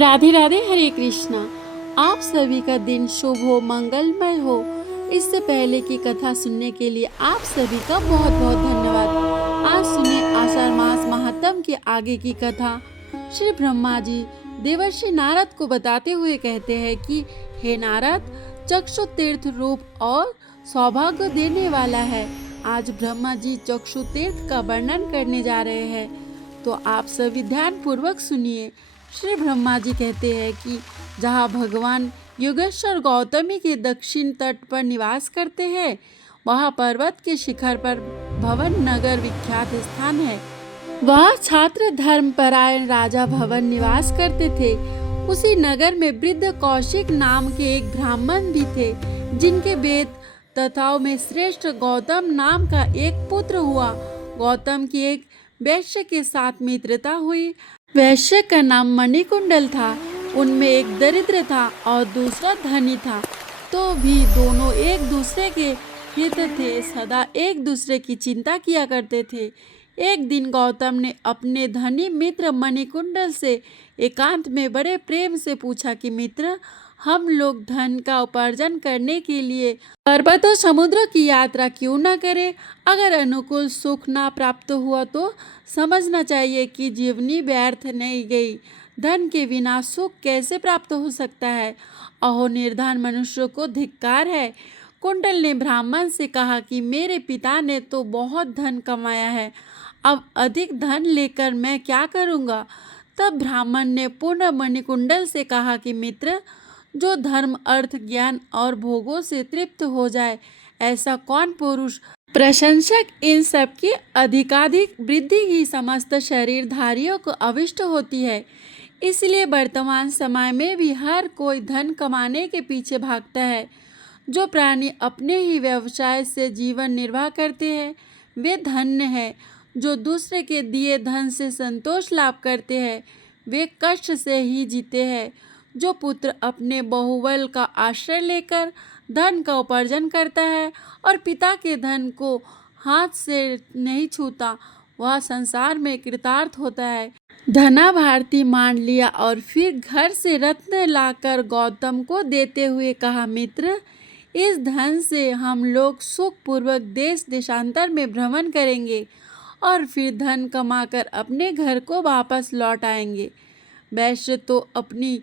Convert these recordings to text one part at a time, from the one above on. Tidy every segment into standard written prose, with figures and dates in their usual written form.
राधे राधे, हरे कृष्णा। आप सभी का दिन शुभ हो, मंगलमय हो। इससे पहले की कथा सुनने के लिए आप सभी का बहुत बहुत धन्यवाद। आज सुनिए आषाढ़ मास महात्म के आगे की कथा। श्री ब्रह्मा जी देवर्षि नारद को बताते हुए कहते हैं कि हे नारद, चक्षु तीर्थ रूप और सौभाग्य देने वाला है। आज ब्रह्मा जी चक्षु तीर्थ का वर्णन करने जा रहे हैं, तो आप सभी ध्यान पूर्वक सुनिए। श्री ब्रह्मा जी कहते हैं कि जहाँ भगवान योगेश्वर गौतमी के दक्षिण तट पर निवास करते हैं, वहाँ पर्वत के शिखर पर भवन नगर विख्यात स्थान है। वह छात्र धर्मपरायण राजा भवन निवास करते थे। उसी नगर में वृद्ध कौशिक नाम के एक ब्राह्मण भी थे, जिनके वेद तथाओं में श्रेष्ठ गौतम नाम का एक पुत्र हुआ। गौतम की एक वैश्य के साथ मित्रता हुई। वैश्य का नाम मणिकुंडल था। उनमें एक दरिद्र था और दूसरा धनी था, तो भी दोनों एक दूसरे के हित थे, सदा एक दूसरे की चिंता किया करते थे। एक दिन गौतम ने अपने धनी मित्र मणिकुंडल से एकांत में बड़े प्रेम से पूछा कि मित्र, हम लोग धन का उपार्जन करने के लिए पर्वतों समुद्र की यात्रा क्यों न करें? अगर अनुकूल सुख ना प्राप्त हुआ तो समझना चाहिए कि जीवनी व्यर्थ नहीं गई। धन के बिना सुख कैसे प्राप्त हो सकता है? अहो निर्धन मनुष्य को धिक्कार है। कुंडल ने ब्राह्मण से कहा कि मेरे पिता ने तो बहुत धन कमाया है, अब अधिक धन लेकर मैं क्या करूँगा? तब ब्राह्मण ने पुनः मणिकुंडल से कहा कि मित्र, जो धर्म अर्थ ज्ञान और भोगों से तृप्त हो जाए, ऐसा कौन पुरुष? प्रशंसक इन सब की अधिकाधिक वृद्धि ही समस्त शरीरधारियों को अविष्ट होती है। इसलिए वर्तमान समय में भी हर कोई धन कमाने के पीछे भागता है। जो प्राणी अपने ही व्यवसाय से जीवन निर्वाह करते हैं, वे धन्य हैं। जो दूसरे के दिए धन से संतोष लाभ करते हैं, वे कष्ट से ही जीते हैं। जो पुत्र अपने बहुबल का आश्रय लेकर धन का उपार्जन करता है और पिता के धन को हाथ से नहीं छूता, वह संसार में कृतार्थ होता है। धना भारती मान लिया और फिर घर से रत्न लाकर गौतम को देते हुए कहा, मित्र, इस धन से हम लोग सुखपूर्वक देश देशांतर में भ्रमण करेंगे और फिर धन कमाकर अपने घर को वापस लौट आएंगे। वैश्य तो अपनी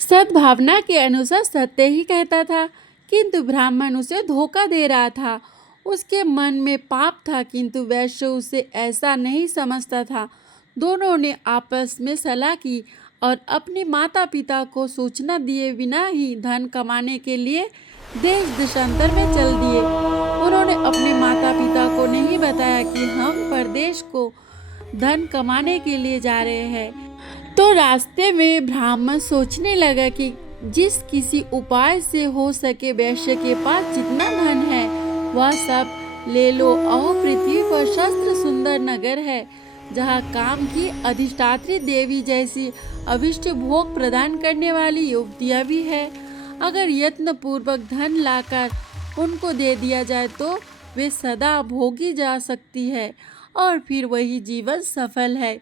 सद्भावना के अनुसार सत्य ही कहता था, किंतु ब्राह्मण उसे धोखा दे रहा था। उसके मन में पाप था, किंतु वैश्य उसे ऐसा नहीं समझता था। दोनों ने आपस में सलाह की और अपने माता पिता को सूचना दिए बिना ही धन कमाने के लिए देश देशांतर में चल दिए। उन्होंने अपने माता पिता को नहीं बताया कि हम परदेश को धन कमाने के लिए जा रहे हैं। तो रास्ते में ब्राह्मण सोचने लगा कि जिस किसी उपाय से हो सके वैश्य के पास जितना धन है वह सब ले लो। अहो पृथ्वी पर शस्त्र सुंदर नगर है, जहाँ काम की अधिष्ठात्री देवी जैसी अभिष्ट भोग प्रदान करने वाली युवतियाँ भी है। अगर यत्न पूर्वक धन लाकर उनको दे दिया जाए तो वे सदा भोगी जा सकती है और फिर वही जीवन सफल है।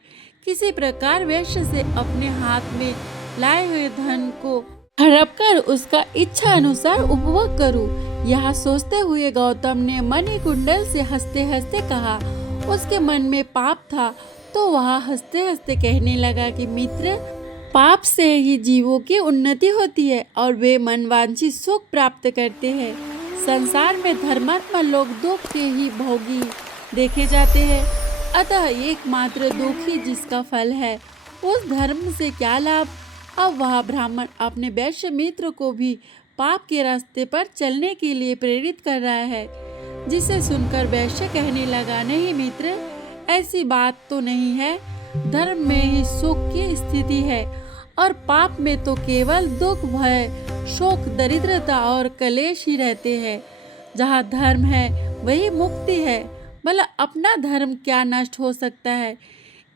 किसी प्रकार वैश्य से अपने हाथ में लाए हुए धन को हड़प कर उसका इच्छा अनुसार उपभोग करूं। यह सोचते हुए गौतम ने मणिकुंडल से हंसते हंसते कहा। उसके मन में पाप था, तो वह हंसते हंसते कहने लगा कि मित्र, पाप से ही जीवों की उन्नति होती है और वे मनवांछित सुख प्राप्त करते हैं। संसार में धर्मात्मा लोग दुख के ही भोगी देखे जाते हैं, अतः एकमात्र दुखी जिसका फल है, उस धर्म से क्या लाभ? अब वह ब्राह्मण अपने वैश्य मित्र को भी पाप के रास्ते पर चलने के लिए प्रेरित कर रहा है, जिसे सुनकर वैश्य कहने लगा, नहीं मित्र, ऐसी बात तो नहीं है। धर्म में ही सुख की स्थिति है और पाप में तो केवल दुख, भय, शोक, दरिद्रता और कलेश ही रहते हैं। जहाँ धर्म है वही मुक्ति है। भला अपना धर्म क्या नष्ट हो सकता है?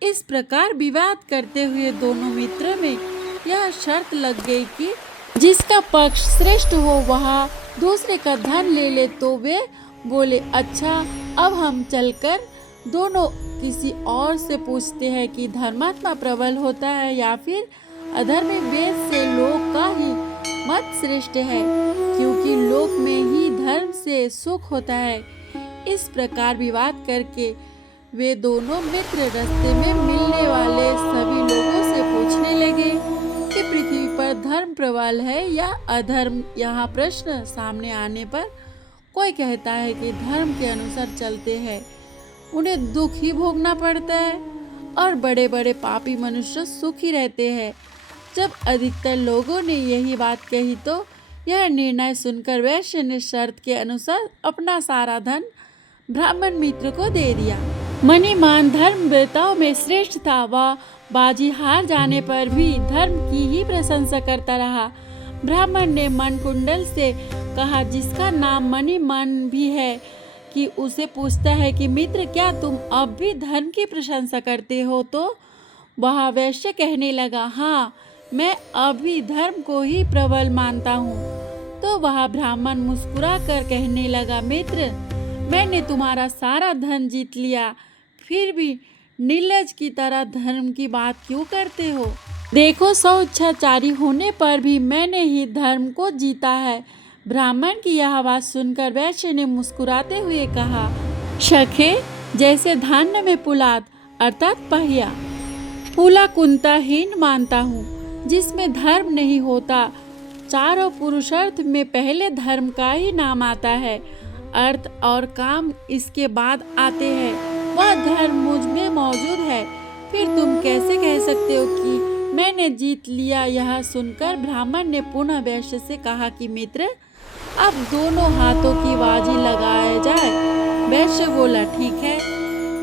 इस प्रकार विवाद करते हुए दोनों मित्रों में यह शर्त लग गई कि जिसका पक्ष श्रेष्ठ हो वह दूसरे का धन ले ले। तो वे बोले, अच्छा, अब हम चलकर दोनों किसी और से पूछते हैं कि धर्मात्मा प्रबल होता है या फिर अधर्मी वेद से लोक का ही मत श्रेष्ठ है, क्योंकि लोक में ही धर्म से सुख होता है। इस प्रकार विवाद करके वे दोनों मित्र रास्ते में मिलने वाले सभी लोगों से पूछने लगे कि पृथ्वी पर धर्म प्रबल है या अधर्म। यहाँ प्रश्न सामने आने पर कोई कहता है कि धर्म के अनुसार चलते हैं उन्हें दुख ही भोगना पड़ता है और बड़े बड़े पापी मनुष्य सुखी रहते हैं। जब अधिकतर लोगों ने यही बात कही तो यह निर्णय सुनकर वैश्य ने शर्त के अनुसार अपना सारा धन ब्राह्मण मित्र को दे दिया। मणिमान धर्मवेताओं में श्रेष्ठ था। वह बाजी हार जाने पर भी धर्म की ही प्रशंसा करता रहा। ब्राह्मण ने मनकुंडल से कहा, जिसका नाम मणिमान भी है, कि उसे पूछता है कि मित्र क्या तुम अब भी धर्म की प्रशंसा करते हो? तो वह वैश्य कहने लगा, हाँ, मैं अभी धर्म को ही प्रबल मानता हूँ। तो वह ब्राह्मण मुस्कुरा कर कहने लगा, मित्र, मैंने तुम्हारा सारा धन जीत लिया, फिर भी निर्लज की तरह धर्म की बात क्यों करते हो? देखो, 100 इच्छाचारी होने पर भी मैंने ही धर्म को जीता है। ब्राह्मण की यह बात सुनकर वैश्य ने मुस्कुराते हुए कहा, सखे, जैसे धान्य में पुलाद अर्थात पहिया पुला कुंताहीन मानता हूँ, जिसमें धर्म नहीं होता। चारों पुरुषार्थ में पहले धर्म का ही नाम आता है, अर्थ और काम इसके बाद आते हैं। वह धर्म मुझ में मौजूद है, फिर तुम कैसे कह सकते हो कि मैंने जीत लिया? यह सुनकर ब्राह्मण ने पुनः वैश्य से कहा कि मित्र, अब दोनों हाथों की बाजी लगाया जाए। वैश्य बोला, ठीक है।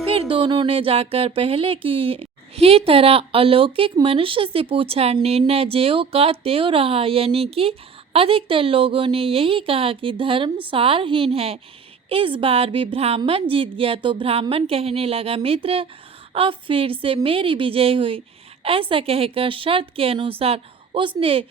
फिर दोनों ने जाकर पहले की ही तरह अलौकिक मनुष्य से पूछा। निर्णय ज्यों का त्यों रहा, यानी कि अधिकतर लोगों ने यही कहा कि धर्म सारहीन है। इस बार भी ब्राह्मण जीत गया तो ब्राह्मण कहने लगा, मित्र, अब फिर से मेरी विजय हुई। ऐसा कहकर शर्त के अनुसार उसने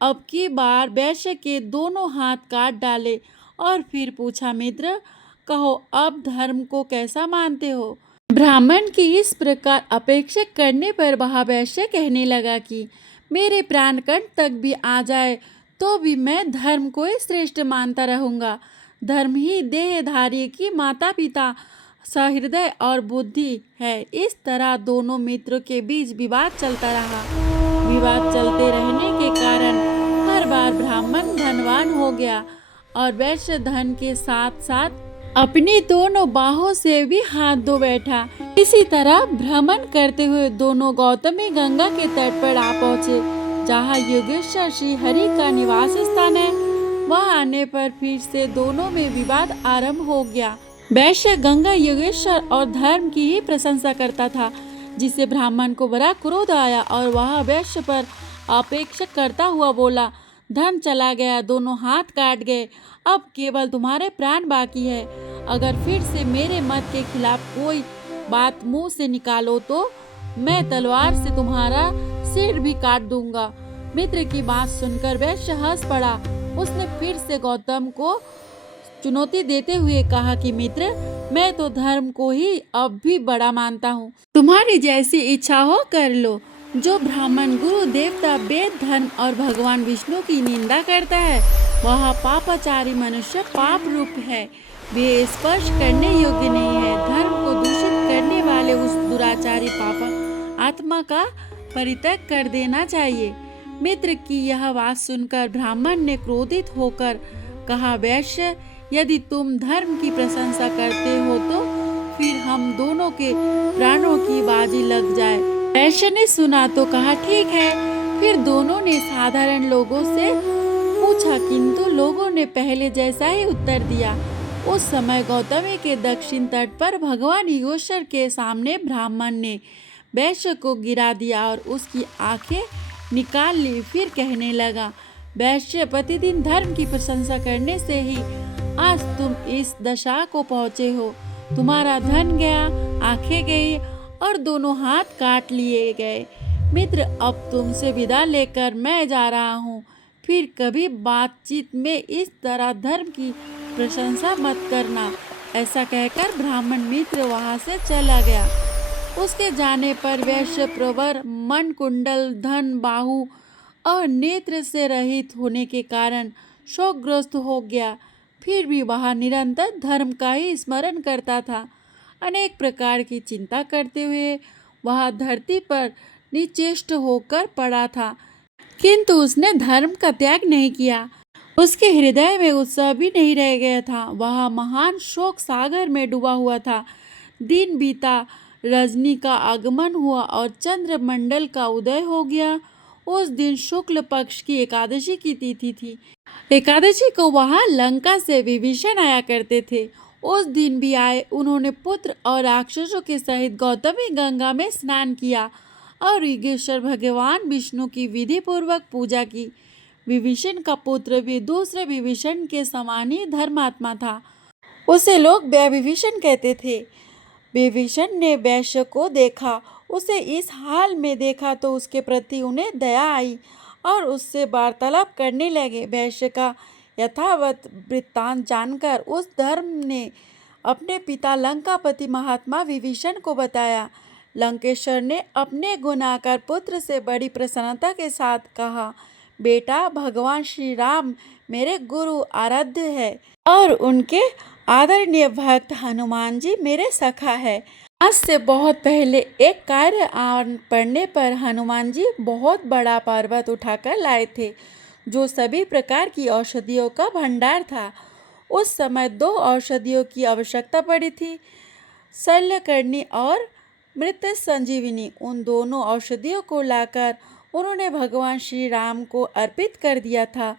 अब की बार वैश्य के दोनों हाथ काट डाले और फिर पूछा, मित्र, कहो अब धर्म को कैसा मानते हो? ब्राह्मण की इस प्रकार अपेक्षा करने पर वह वैश्य कहने लगा कि मेरे प्राणकंठ तक भी आ जाए तो भी मैं धर्म को ही श्रेष्ठ मानता रहूँगा। धर्म ही देहधारी की माता पिता, सहृदय और बुद्धि है। इस तरह दोनों मित्रों के बीच विवाद चलता रहा। विवाद चलते रहने के कारण हर बार ब्राह्मण धनवान हो गया और वैश्य धन के साथ साथ अपनी दोनों बाहों से भी हाथ धो बैठा। इसी तरह भ्रमण करते हुए दोनों गौतमी गंगा के तट पर आ पहुँचे, जहाँ योगेश्वर श्री हरि का निवास स्थान है। वहाँ आने पर फिर से दोनों में विवाद आरंभ हो गया। वैश्य गंगा योगेश्वर और धर्म की ही प्रशंसा करता था, जिसे ब्राह्मण को बड़ा क्रोध आया और वह वैश्य पर अपेक्षा करता हुआ बोला, धन चला गया, दोनों हाथ काट गए, अब केवल तुम्हारे प्राण बाकी है। अगर फिर से मेरे मत के खिलाफ कोई बात मुंह से निकालो तो मैं तलवार से तुम्हारा सिर भी काट दूंगा। मित्र की बात सुनकर वैश्य हंस पड़ा। उसने फिर से गौतम को चुनौती देते हुए कहा कि मित्र, मैं तो धर्म को ही अब भी बड़ा मानता हूँ, तुम्हारी जैसी इच्छा हो कर लो। जो ब्राह्मण गुरु देवता वेद धर्म और भगवान विष्णु की निंदा करता है वह पापाचारी मनुष्य पाप रूप है, वे स्पर्श करने योग्य नहीं है। धर्म को दूषित करने वाले उस दुराचारी पापा आत्मा का परित्याग कर देना चाहिए। मित्र की यह बात सुनकर ब्राह्मण ने क्रोधित होकर कहा, वैश्य, यदि तुम धर्म की प्रशंसा करते हो तो फिर हम दोनों के प्राणों की बाजी लग जाए। वैश्य ने सुना तो कहा, ठीक है। फिर दोनों ने साधारण लोगों से पूछा, किंतु लोगों ने पहले जैसा ही उत्तर दिया। उस समय गौतमी के दक्षिण तट पर भगवान योगेश्वर के सामने ब्राह्मण ने वैश्य को गिरा दिया और उसकी आंखें निकाल ली। फिर कहने लगा, वैश्य, प्रतिदिन धर्म की प्रशंसा करने से ही आज तुम इस दशा को पहुँचे हो। तुम्हारा धन गया, आंखें गई और दोनों हाथ काट लिए गए। मित्र, अब तुमसे विदा लेकर मैं जा रहा हूँ, फिर कभी बातचीत में इस तरह धर्म की प्रशंसा मत करना। ऐसा कहकर ब्राह्मण मित्र वहाँ से चला गया। उसके जाने पर वैश्य प्रवर मन कुंडल धन बाहु और नेत्र से रहित होने के कारण शोकग्रस्त हो गया। फिर भी वह निरंतर धर्म का ही स्मरण करता था। अनेक प्रकार की चिंता करते हुए वह धरती पर निश्चेष्ट होकर पड़ा था, किंतु उसने धर्म का त्याग नहीं किया। उसके हृदय में उत्साह भी नहीं रह गया था। वह महान शोक सागर में डूबा हुआ था। दिन बीता, रजनी का आगमन हुआ और चंद्रमंडल का उदय हो गया। उस दिन शुक्ल पक्ष की एकादशी की तिथि थी। एकादशी को वहां लंका से विभीषण आया करते थे। उस दिन भी आए। उन्होंने पुत्र और राक्षसों के सहित गौतमी गंगा में स्नान किया और योगेश्वर भगवान विष्णु की विधि पूर्वक पूजा की। विभीषण का पुत्र भी दूसरे विभीषण के समान ही धर्मात्मा था। उसे लोग विभीषण कहते थे। विभीषण ने वैश्य को देखा। उसे इस हाल में देखा तो उसके प्रति उन्हें दया आई और उससे वार्तालाप करने लगे। वैश्य का यथावत वृत्तांत जानकर उस धर्म ने अपने पिता लंकापति महात्मा विभीषण को बताया। लंकेश्वर ने अपने गुणाकर पुत्र से बड़ी प्रसन्नता के साथ कहा, बेटा, भगवान श्री राम मेरे गुरु आराध्य है और उनके आदरणीय भक्त हनुमान जी मेरे सखा है। आज से बहुत पहले एक कार्य आन पड़ने पर हनुमान जी बहुत बड़ा पर्वत उठाकर लाए थे, जो सभी प्रकार की औषधियों का भंडार था। उस समय दो औषधियों की आवश्यकता पड़ी थी, शल्यकर्णी और मृत संजीविनी। उन दोनों औषधियों को लाकर उन्होंने भगवान श्री राम को अर्पित कर दिया था।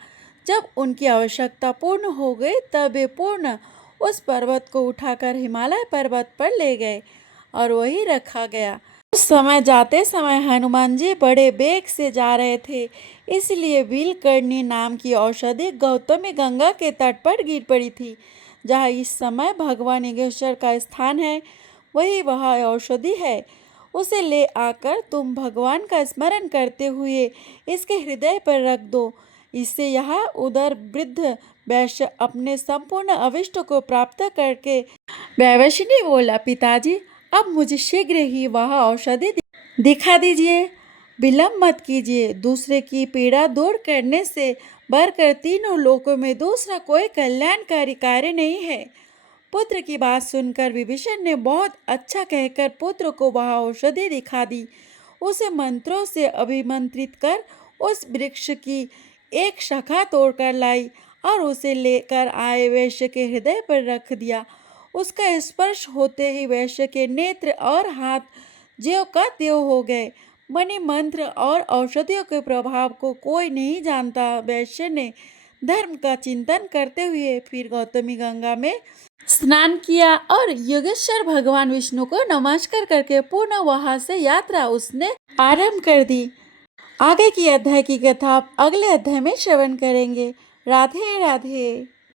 जब उनकी आवश्यकता पूर्ण हो गई तब वे पूर्ण उस पर्वत को उठाकर हिमालय पर्वत पर ले गए और वहीं रखा गया। उस समय जाते समय हनुमान जी बड़े वेग से जा रहे थे, इसलिए बिलकर्णी नाम की औषधि गौतमी गंगा के तट पर गिर पड़ी थी। जहाँ इस समय भगवान योगेश्वर का स्थान है, वही वह औषधि है। उसे ले आकर तुम भगवान का स्मरण करते हुए इसके हृदय पर रख दो। इससे यहाँ उधर वृद्ध वैश्य अपने संपूर्ण अविष्ट को प्राप्त करके। वैश्य ने बोला, पिताजी, अब मुझे शीघ्र ही वह औषधि दिखा दीजिए। विलंब मत कीजिए। दूसरे की पीड़ा दूर करने से बढ़कर तीनों लोकों में दूसरा कोई कल्याणकारी कार्य नहीं है। पुत्र की बात सुनकर विभीषण ने बहुत अच्छा कहकर पुत्र को वह औषधि दिखा दी। उसे मंत्रों से अभिमंत्रित कर उस वृक्ष की एक शाखा तोड़कर लाई और उसे लेकर आए वैश्य के हृदय पर रख दिया। उसका स्पर्श होते ही वैश्य के नेत्र और हाथ ज्यों का त्यों हो गए। मणि मंत्र और औषधियों के प्रभाव को कोई नहीं जानता। वैश्य ने धर्म का चिंतन करते हुए फिर गौतमी गंगा में स्नान किया और योगेश्वर भगवान विष्णु को नमस्कार करके पुनः वहां से यात्रा उसने आरंभ कर दी। आगे की अध्याय की कथा आप अगले अध्याय में श्रवण करेंगे। राधे राधे।